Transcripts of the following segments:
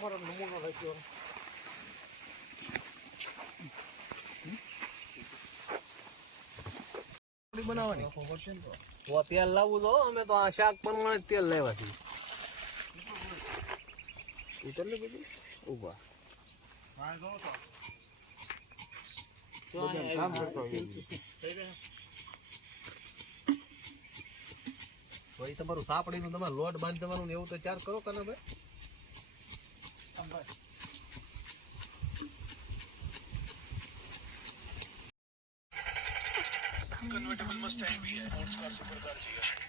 તમારો નમૂનો રાખ્યો બનાવવાની? તો તેલ લાવવું તો અમે તો આ શાક પ્રમાણે તેલ લેવા છીએ. ઉતર બધું. ઊભા. બધાને કામ કરતો હોય એવું. ભાઈ તમારું સાપડીનું તમારે લોટ બાંધવાનું એવું તો ચાર કરો કના ભાઈ? कन्वर्टेबल मस्टैंग भी है स्पोर्ट्स कार सुपर कार चाहिए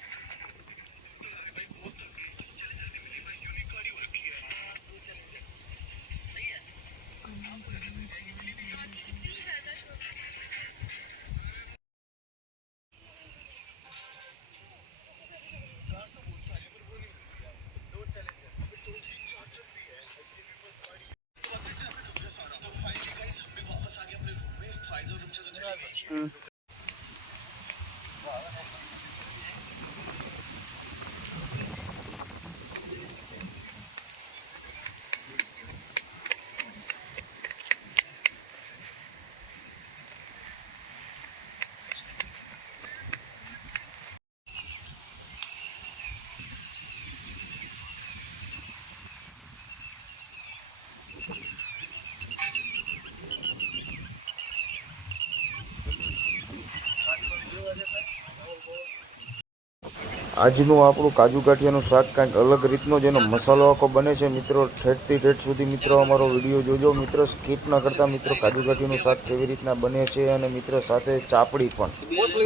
આજનું આપણું કાજુ ગાંઠિયાનું શાક કાંઈક અલગ રીતનો જેનો મસાલો આખો બને છે. મિત્રો, ઠેઠથી ઠેઠ સુધી મિત્રો, અમારો વીડિયો જોજો. મિત્રો સ્કીપ ન કરતા મિત્રો કાજુ ગાંઠિયાનું શાક કેવી રીતના બને છે અને મિત્રો સાથે ચાપડી પણ.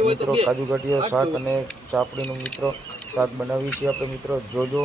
મિત્રો કાજુ ગાંઠિયા શાક અને ચાપડીનું મિત્રો શાક બનાવીએ છીએ આપણે. મિત્રો, જોજો.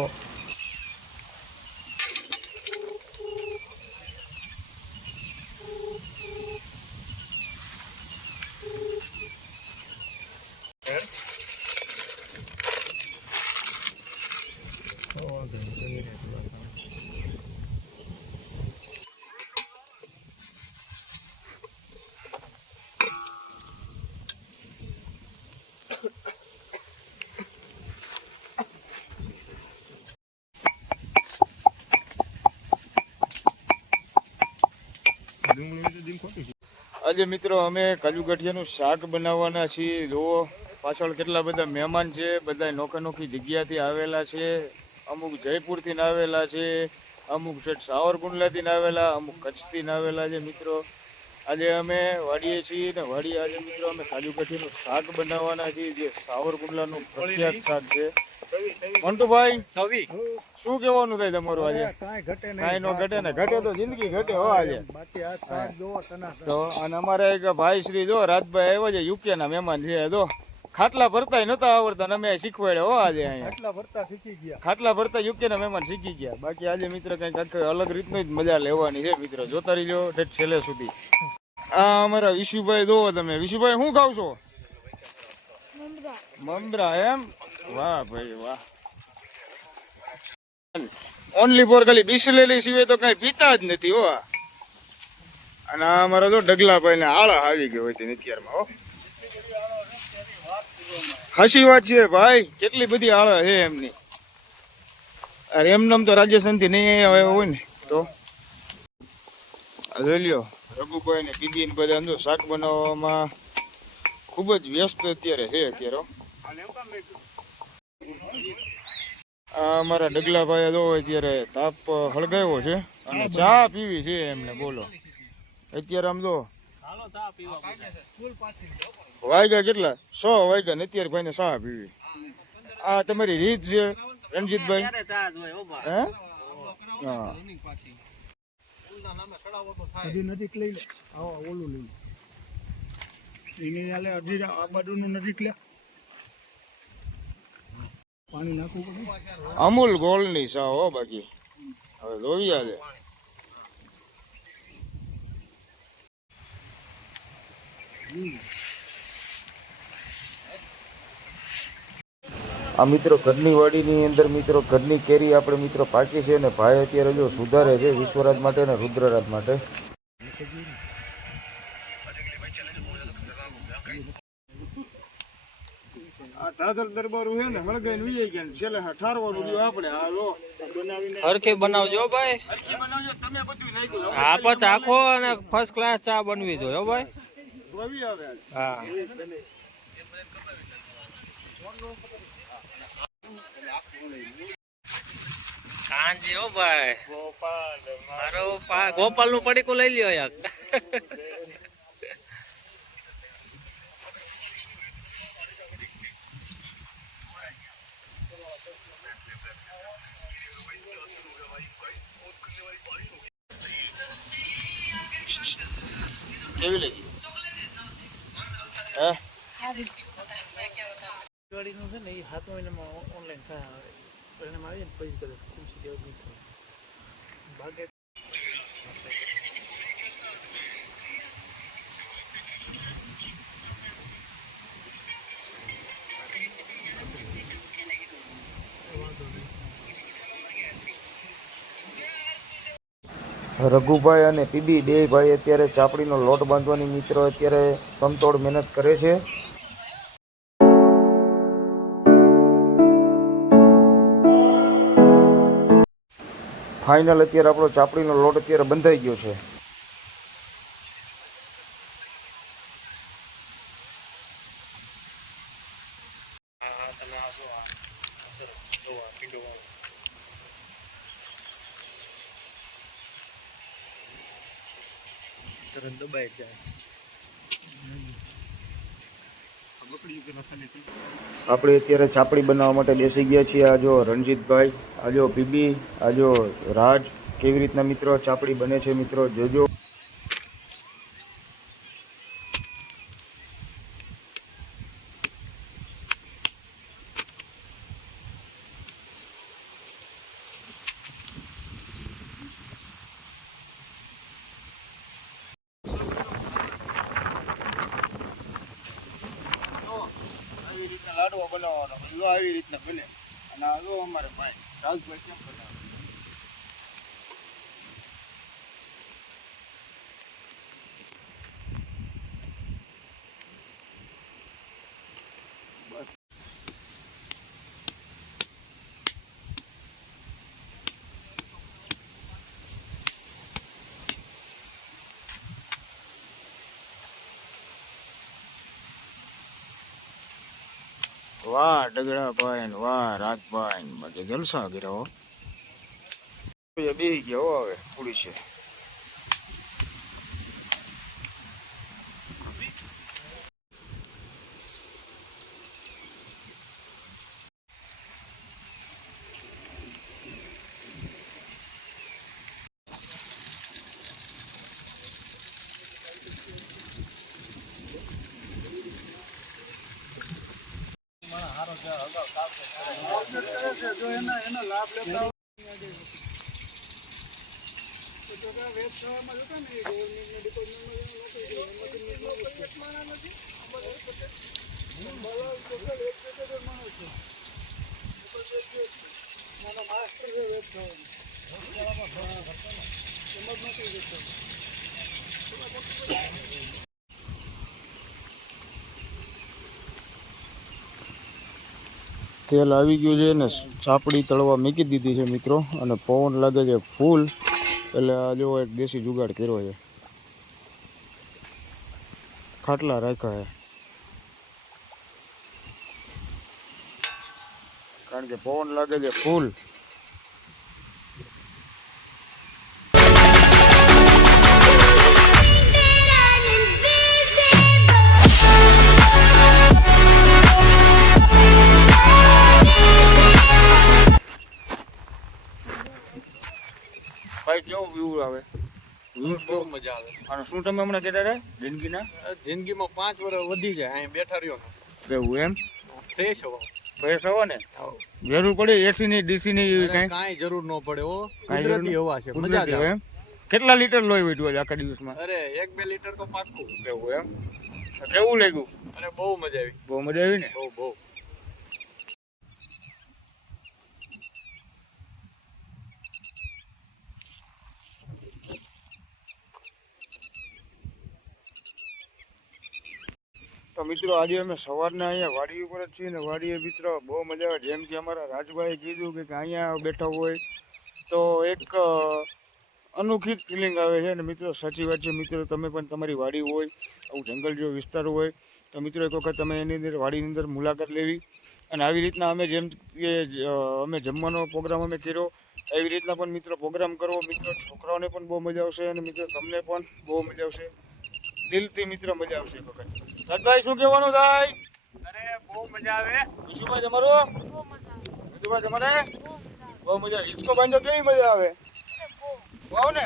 આજે મિત્રો અમે કાજુ ગાંઠિયાનું શાક બનાવવાના છીએ. જુઓ, પાછળ કેટલા બધા મહેમાન છે, બધા નોખા નોખી જગ્યાથી આવેલા છે. અમુક જયપુરથી આવેલા છે, અમુક છેક સાવરકુંડલાથી આવેલા, અમુક કચ્છથી આવેલા છે મિત્રો. આજે અમે વાડીએ છીએ ને વાડીએ આજે મિત્રો અમે કાજુ ગાંઠિયાનું શાક બનાવવાના છીએ, જે સાવરકુંડલાનું પ્રખ્યાત શાક છે. મંટુભાઈ શું કહેવાનું થાય તમારું આજે? કાંઈ ઘટે નહીં કાંઈ નો ઘટે ને ઘટે તો જિંદગી ઘટે હો આજે. બાકી આ શાક જોવો તના તો અને અમારે એક ભાઈ શ્રી જો રાજભાઈ આવ્યો છે યુકે ના મહેમાન છે જો. ખાટલા ભરતા નતા આવડતા ને અમે શીખવાડ્યા હો આજે અહીંયા. એટલા ભરતા શીખી ગયા. ખાટલા ભરતા યુકે ના મહેમાન શીખી ગયા. બાકી આજે મિત્ર કંઈક આખી અલગ રીતની જ મજા લેવાની છે મિત્ર. જોતા રહીજો ઠેઠ છેલ્લે સુધી. આ અમારા વિશુભાઈ દો તમે. વિશુભાઈ શું ખાવ છો? મમરા એમ? વાહ ભાઈ વાહ. ઓનલી ફોર ખાલી બિસલેરી સિવાય તો કઈ પીતા જ નથી, હો. અને આ અમારા તો ડગલાભાઈ ને આળા આવી ગયો હોય તેની અત્યારમાં, હો. હાસી વાત છે, ભાઈ. કેટલી બધી આળા છે એમની. અરે એમનેમ તો રાજસ્થાનથી નહીં આવ્યા હોય ને તો. જોઈ લ્યો, રઘુભાઈ ને બીબી ને બધા આમ શાક બનાવવામાં ખૂબ જ વ્યસ્ત અત્યારે છે અત્યારે અમારા ડગલાભાઈ જો અત્યારે તાપ હળગાવ્યો છે અને ચા પીવી છે એમને બોલો. અત્યારે આમ જો. વાયગા કેટલા? સો વાયગા ને અત્યારે ભાઈને ચા પીવી. આ તમારી રીત છે રણજીતભાઈ? હે હા? નજીક લઈ લે. આવો ઓલું લઈ લે. આ બાજુનું નજીક લે. પાણી નાખવું પડે? અમૂલ ગોળની સા હો બાકી. હવે જોવી આજે. આ મિત્રો ઘરની વાડીની અંદર મિત્રો ઘરની કેરી આપણે મિત્રો પાકી છે અને ભાઈ અત્યારે જો સુધારે છે વિશ્વરાજ માટે અને રુદ્રરાજ માટે. આ ધાધર દરબારું છે ને હળગાઈને વીએ ગયા ને. છેલ્લે ઠારવાનું રહ્યું. આપણે આ લો બનાવીને હરખી બનાવજો ભાઈ. હરખી બનાવજો. તમે બધું નાખ્યું આ પછી આખો અને ફર્સ્ટ ક્લાસ ચા બનવી જોઈએ હો ભાઈ. રવિ આવે હા. કાંજી હો ભાઈ. મારો પા ગોપાલનું પડીકું લઈ લ્યો યાર કેવી લાગી હે? છે ને, એ સાત મહિનામાં ઓનલાઈન થાય. પરિણામ આવીએ ને પછી કદાચ જેવું થાય. ભાગે રઘુભાઈ અને પીબી બે ભાઈ અત્યારે ચાપડીનો લોટ બાંધવાની મિત્રો અત્યારે તમતોડ મહેનત કરે છે. ફાઇનલ અત્યારે આપણો ચાપડીનો લોટ અત્યારે બંધાઈ ગયો છે. આપણે અત્યારે ચાપડી બનાવવા માટે બેસી ગયા છીએ. આ જો રણજીતભાઈ, આ જો પીબી, આ જો રાજ. કેવી રીતના મિત્રો ચાપડી બને છે મિત્રો? જોજો આવી રીતના લાડવો બનાવવાનો બધું આવી રીતના બને અને આ અમારે ભાઈ રાજભાઈ કેમ બનાવે વાહ, ડગડા ભાઈ ને વાહ રાજભાઈ ને બાકી જલસા કર્યા હો. બે ગયા હવે પોલીસે એના છે વેબ થવાનું એમાં કે વેબસાઇટમાં જોતા ને એ ગવર્મેન્ટના ડિપાર્ટમેન્ટમાં માસ્ટર છે વેબસાઇટ તેલ આવી ગયું છે ને ચાપડી તળવા મૂકી દીધી છે મિત્રો. અને પવન લાગે છે ફૂલ. એટલે આ જો એક દેશી જુગાડ કર્યો છે. ખાટલા રાખ્યા છે. કારણ કે પવન લાગે છે ફૂલ. ભાઈ કેવું વ્યૂ આવે? બહુ મજા આવે. અને શું તમે હમણાં કહેતા હતા? જિંદગીના? જિંદગીમાં પાંચ વર્ષ વધી જાય અહીં બેઠા રહ્યો એવું એમ? ફ્રેશ હવા. ફ્રેશ હવો ને? જરૂર પડે એસી ની ડીસી ની કાંઈ? કાંઈ જરૂર ન પડે ઓ કુદરતી હવા છે મજા આવે. એમ? કેટલા લીટર લોહી વીટવું આખા દિવસમાં? અરે એક બે લીટર તો પાકું એવું એમ? કેવું લાગ્યું? અરે બહુ મજા આવી. બહુ મજા આવી ને? બહુ બહુ. તો મિત્રો, આજે અમે સવારના અહીંયા વાડી ઉપર જ છીએ ને વાડીએ મિત્રો બહુ મજા આવે. જેમ કે અમારા રાજભાઈએ કીધું કે અહીંયા બેઠા હોય તો એક અનોખી ફિલિંગ આવે છે ને મિત્રો. સાચી વાત છે મિત્રો, તમે પણ તમારી વાડી હોય, આવું જંગલ જેવો વિસ્તાર હોય, તો મિત્રો એક વખત તમે એની અંદર, વાડીની અંદર મુલાકાત લેવી અને આવી રીતના અમે જેમ કે અમે જમવાનો પ્રોગ્રામ અમે કર્યો એવી રીતના પણ મિત્રો પ્રોગ્રામ કરવો. મિત્રો, છોકરાઓને પણ બહુ મજા આવશે અને મિત્રો તમને પણ બહુ મજા આવશે. દિલથી મિત્ર મજા આવશે વખત. સદભાઈ શું કહેવાનું થાય? અરે બહુ મજા આવે. વિશુભાઈ તમારું? વિશુભાઈ તમારે? બહુ મજા હિચકો બાંધો કેવી મજા આવે? બહુ ને?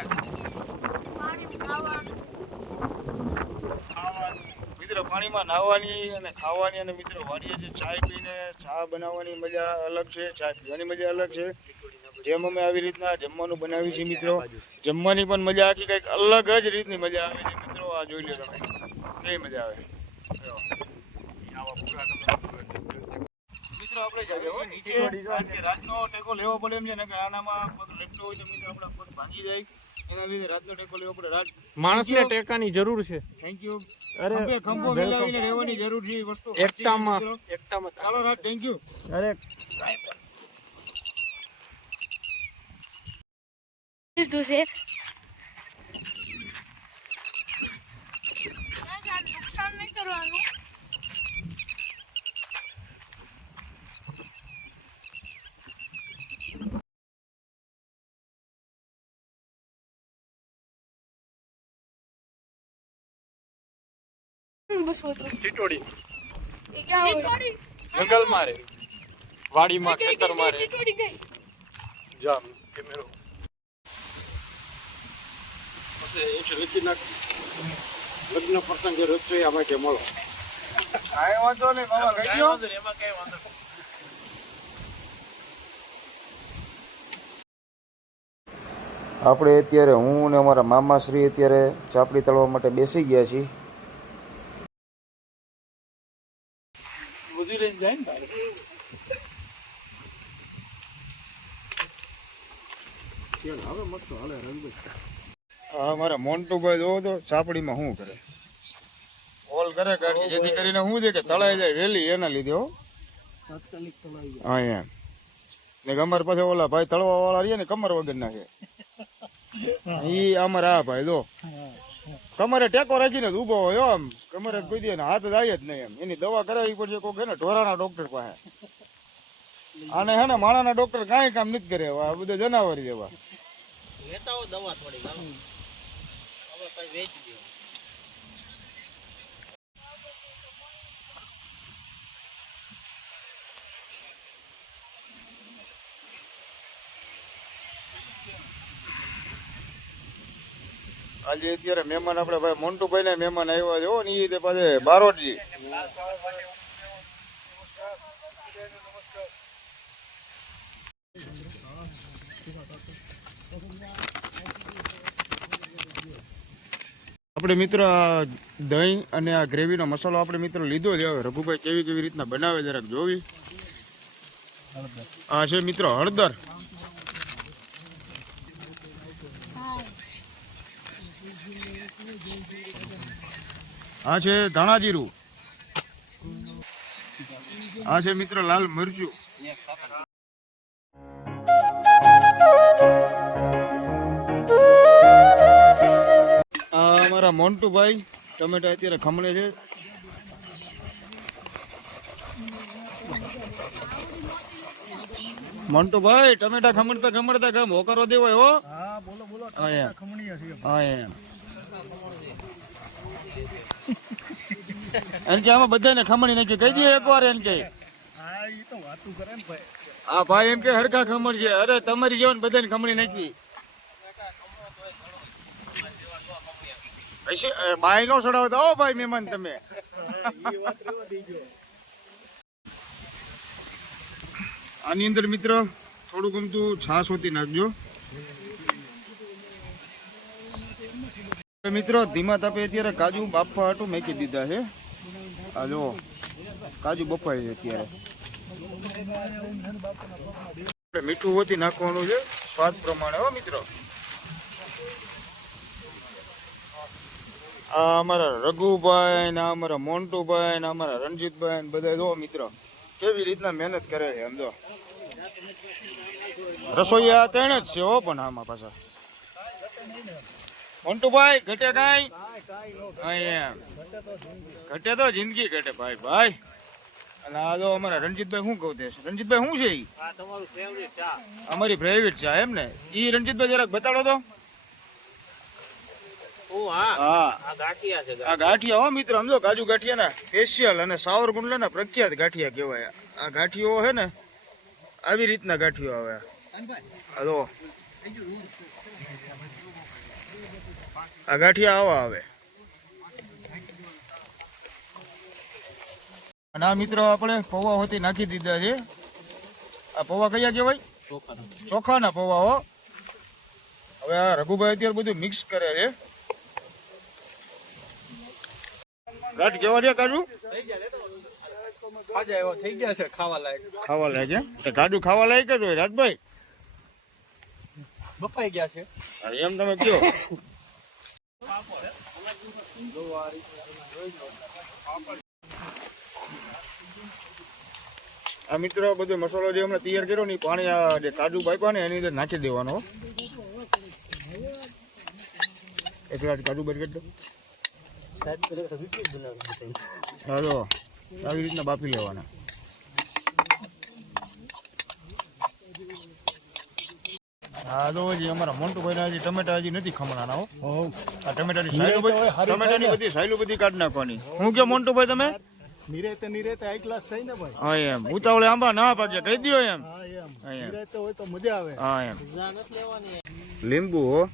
મિત્રો પાણીમાં નાહવાની અને ખાવાની અને મિત્રો વાડીએ જે ચાય પીને ચા બનાવવાની મજા અલગ છે ચા પીવાની મજા અલગ છે. જેમ અમે આવી રીતના જમવાનું બનાવી છીએ મિત્રો જમવાની પણ મજા આખી કંઈક અલગ જ રીતની મજા આવે છે. આ જોઈ લો તમે. કેવી મજા આવે. મિત્રો આપણે જઈએ હો. નીચે રાતનો ટેકો લેવો પડે એમ છે ને કે આનામાં પગ લટકો હોય તો મિત્રો આપણા પગ ભાંગી જાય. એના લીધે રાતનો ટેકો લેવો પડે. રાત માણસને ટેકાની જરૂર છે. થેન્ક યુ અરે ખંભે ખંભો મિલાવીને રહેવાની જરૂર છે વસ્તુ. એકતામાં એકતામાં ચાલો રાત થેન્ક યુ અરે. લીધું છે? બસ ટીટોડી એ ક્યાં હોય? જંગલ મારે. ગઈ, ખેતર મારે. ટીટોડી ગઈ. જામ કેમેરો લગ્ન પ્રસંગે રસોઈયા માટે મળો. કાંઈ વાંધો નહીં બાબા કહી દો એમાં કઈ વાંધો આપણે અત્યારે હું અને અમારા મામાશ્રી અત્યારે ચાપડી તળવા માટે બેસી ગયા છીએ બધું લઈને જાય ને તારે હા મારા મોન્ટુભાઈ જોવો તો સાપડીમાં શું કરે? ઓલ કરે કારણ કે જેથી કરીને શું છે કે તળાઈ જાય વેલી એના લીધે હો. હા એમ. ને કમર પાસે ઓલા ભાઈ તળવા વાળા રહીએ ને કમર વગર ના છે ઈ અમારા આ ભાઈ જો. કમરે ટેકો રાખીને જ ઊભો હોય આમ. કમરે જ કોઈ ને હાથ જાય જ નહીં એમ. એની દવા કરાવી પડશે કોઈ છે ને ઢોરાના ડોક્ટર પાસે. આને હે ને માણાના ડોક્ટર કાંઈ કામ નથી કરે આ બધા જનાવર જેવા લેતા હો દવા થોડી હવે કઈ વેચી દો. આજે અત્યારે મહેમાન આપણે ભાઈ મોન્ટુભાઈ ના મહેમાન આવ્યા છે. ને ઈ તે પાસે બારોટજી. આપણે મિત્રો દહીં અને આ ગ્રેવીનો મસાલો આપણે મિત્રો લીધો છે હવે. રઘુભાઈ કેવી કેવી રીતના બનાવે જરાક જોવી. આ છે મિત્રો હળદર. આ છે ધાણા જીરું. આ છે મિત્ર લાલ મરચું. અમારા મોન્ટુભાઈ ટમેટા અત્યારે ખમણે છે. મોન્ટુભાઈ ટમેટા ખમણતા ખમણતા કામ હોકારો દેવો હો? હા બોલો બોલો હા એમ. કે આમાં બધાને ખમણી નાખી. કહી દે એકવાર એમ કે. હા ભાઈ એમ કે હરખા ખમણ છે. અરે તમારી જેવાને બધાને ખમણી નાખી હશે, એ બાઈ નો ચડાવતા હો ભાઈ મહેમાન તમે. આની અંદર મિત્ર થોડું ગમતું છાશ હોતી નાખજો. મિત્રો, ધીમા તાપે અત્યારે કાજુ બાફવા હાટું મેકી દીધા છે. આ જો, કાજુ છે અત્યારે. મીઠું હોતી નાખવાનું છે, સ્વાદ પ્રમાણે, હો, મિત્રો. આ અમારા રઘુભાઈ ને અમારા મોન્ટુભાઈ ને અમારા રણજીતભાઈ ને બધા જો મિત્રો કેવી રીતના મહેનત કરે છે એમ જો. રસોઈયા ત્રણ જ છે હો પણ આમાં પાછા. મોન્ટુભાઈ ઘટે કાંઈ? ઘટે તો જિંદગી ઘટે ભાઈ ભાઈ. અને આ તો અમારા રણજીતભાઈ શું કહું છે રણજીતભાઈ શું છે આ ફેવરિટ ચા. અમારી એમ ને? એ રણજીતભાઈ જરાક બતાડો તો. આ ગાંઠિયા હો મિત્ર સમજો કાજુ ગાંઠિયાના સ્પેશિયલ અને સાવરકુંડલાના પ્રખ્યાત ગાંઠિયા કહેવાય. આ ગાંઠિયો છે ને આવી રીતના ગાંઠિયો આવે. આ આ ગાંઠિયા આવા આવે. અને આ મિત્રો આપણે પૌવા હોતી નાખી દીધા છે. આ પૌવા કયા કહેવાય? ચોખાના. પૌવા હો. હવે આ રઘુભાઈ અત્યારે બધું મિક્સ કરે છે. રાત કેવા છે કાજુ? થઈ ગયા છે ખાવા લાયક. ખાવા લાયક તો કાજુ ખાવા લાયક જ હોય રાજભાઈ. બપાઈ ગયા છે. એમ તમે કયો આ મિત્રો બધો મસાલો જે હમણાં તૈયાર કર્યો ને પાણી આ જે કાજુ બાફ્યા ને એની અંદર નાખી દેવાનો એક કાજુ બાર હાલો. આવી રીતના બાફી લેવાના. હા તો હજી અમારા મોન્ટુભાઈ હજી ટમેટા હજી નથી ખમણાના હો. આ ટમેટાની સાયલો બધી ટમેટાની બધી સાયલો બધી કાઢી નાખવાની. હું કે મોન્ટુભાઈ તમે? નિરેતે નિરેતે આઈ ક્લાસ થઈ ને ભાઈ. હા એમ. ઉતાવળે આંબા ના પાકે કહી દો એમ. હા એમ. હા એમ. નિરેતે હોય તો મજા આવે. હા એમ. લીંબુ હો.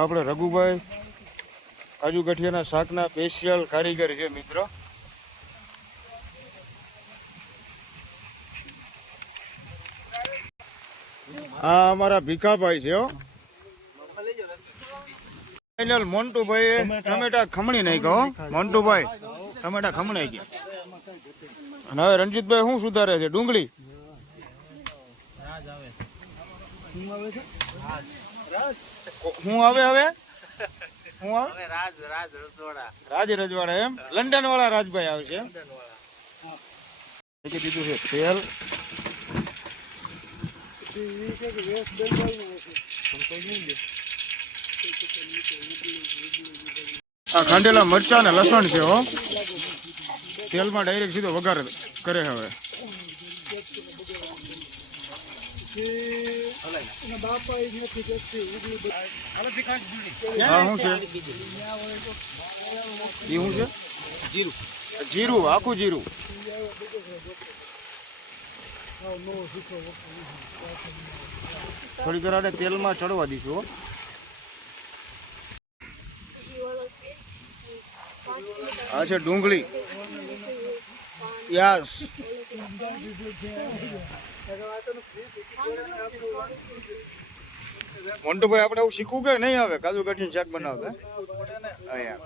આપણે રઘુભાઈ કાજુ ગઠિયાના શાકના સ્પેશિયલ કારીગર છે મિત્રો. આ અમારા ભીખાભાઈ છે હો. મોન્ટુભાઈ ટમેટા ખમણી નાખ્યો મોન્ટુભાઈ, ટમેટા ખમણાઈ ગયા. અને હવે રણજીતભાઈ શું સુધારે છે? ડુંગળી? હું આવે હવે? હું હવે રાજ રાજ રજવાડા. રાજ રજવાડા એમ? લંડન વાળા રાજભાઈ આવશે લંડન દીધું છે તેલ આ ખાંડેલા મરચા ને લસણ છે હો. તેલમાં ડાયરેક્ટ સીધો વઘાર કરે હવે. શું છે? જીરું. જીરું આખું જીરું. થોડી ઘર તેલમાં ચડવા દઈશું આ છે ડુંગળી. યસ. મોન્ટુભાઈ, આપણે એવું શીખવું કે નહીં આવે? કાજુ કઠીન શાક બનાવે? હા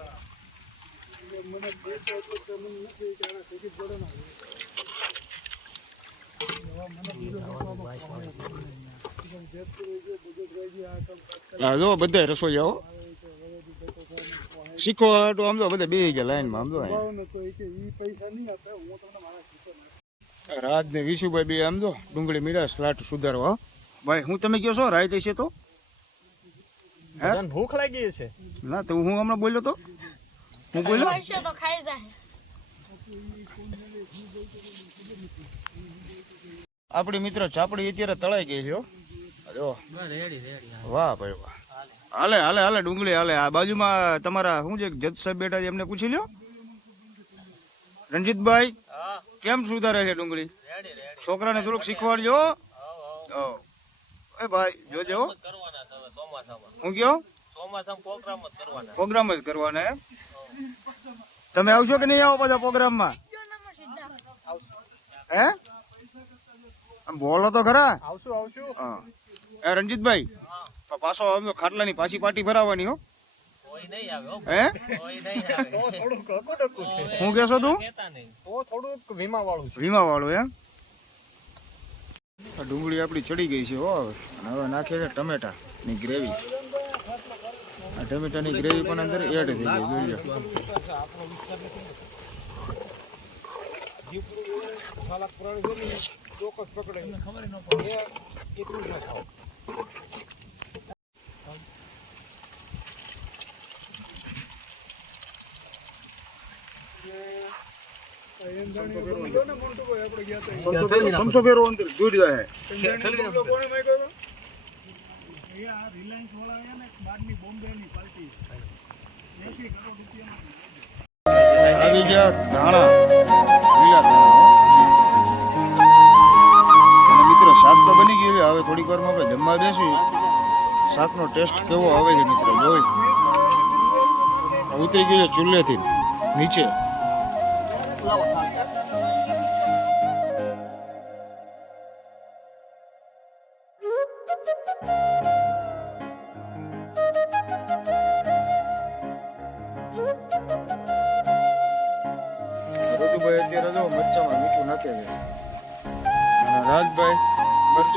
હા જો બધા રસોઈયાઓ શીખો તો આમ તો બધા બે ગયા લાઈનમાં, આમ તો રાજ ને વિશુભાઈ બે આમ જો ડુંગળી મીરા સ્લાટ સુધારવા હો. ભાઈ હું તમે કહો છો રાય છે તો? ભૂખ લાગી છે ના તો હું હમણાં બોલ્યો તો? હું બોલ્યો? તો ખાઈ જાય. આપણી મિત્ર ચાપડી અત્યારે તળાઈ ગઈ છે હો. જો. વાહ ભાઈ વાહ. હાલે હાલે હાલે ડુંગળી હાલે. આ બાજુમાં તમારા શું છે જજ સાહેબ બેઠા છે એમને પૂછી લ્યો. રણજીતભાઈ કેમ સુધારે છે ડુંગળી? રેડી રેડી છોકરાને થોડુંક શીખવાડજો. હો. હો. એ ભાઈ જોજો હો. કરવાના છે હવે ચોમાસામાં. હું કયો? પ્રોગ્રામ જ કરવાના. એમ? તમે આવશો કે નહીં આવો પાછા પ્રોગ્રામમાં હે? આમ બોલો તો ખરા. આવશું આવશું. હા. એ રણજીતભાઈ પા- પાછો ખાટલાની પાછી પાટી ભરાવાની હો. હો. હે? કોઈ નહીં આવે. થોડુંક અકોડકું છે. હું કહેશો તું? કહેતા નહીં. તો થોડુંક વીમા વાળું છે. વીમા વાળું એમ ડુંગળી આપણી ચડી ગઈ છે હો હવે. નાખીએ છે ટમેટાની ગ્રેવી. આ ટમેટાની ગ્રેવી પણ અંદર એડ થઈ ગઈ જોઈ લો. રૂપિયા આવી ગયા ધાણા લીલા ધાણા મિત્રો શાક તો બની ગયું હવે થોડીક વારમાં આપણે જમવા બેસી શાકનો ટેસ્ટ કેવો આવે છે મિત્રો જોઈ ઉતરી ગયું છે ચૂલ્હેથી નીચે.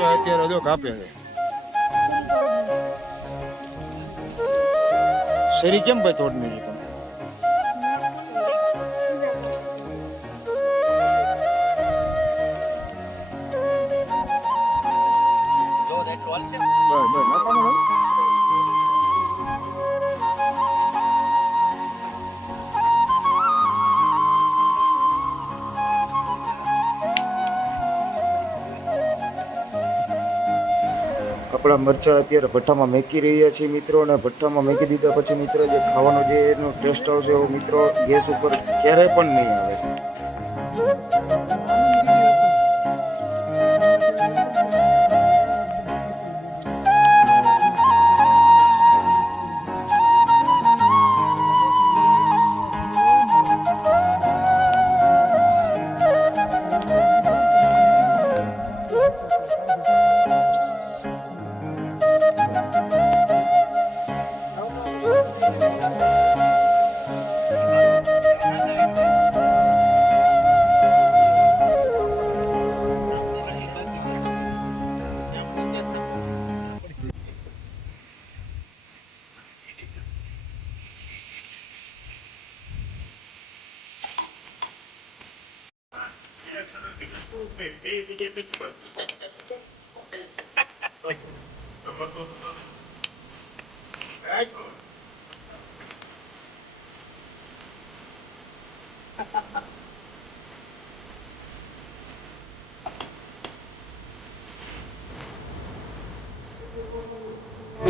મરચા અત્યારે જો કાપે છે. શરીર કેમ ભાઈ તોડ આપણા મરચાં અત્યારે ભઠ્ઠામાં મેકી રહ્યા છીએ મિત્રો અને ભઠ્ઠામાં મેકી દીધા પછી મિત્રો જે ખાવાનો જે એનો ટેસ્ટ આવશે એવો મિત્રો ગેસ ઉપર ક્યારેય પણ નહીં આવે.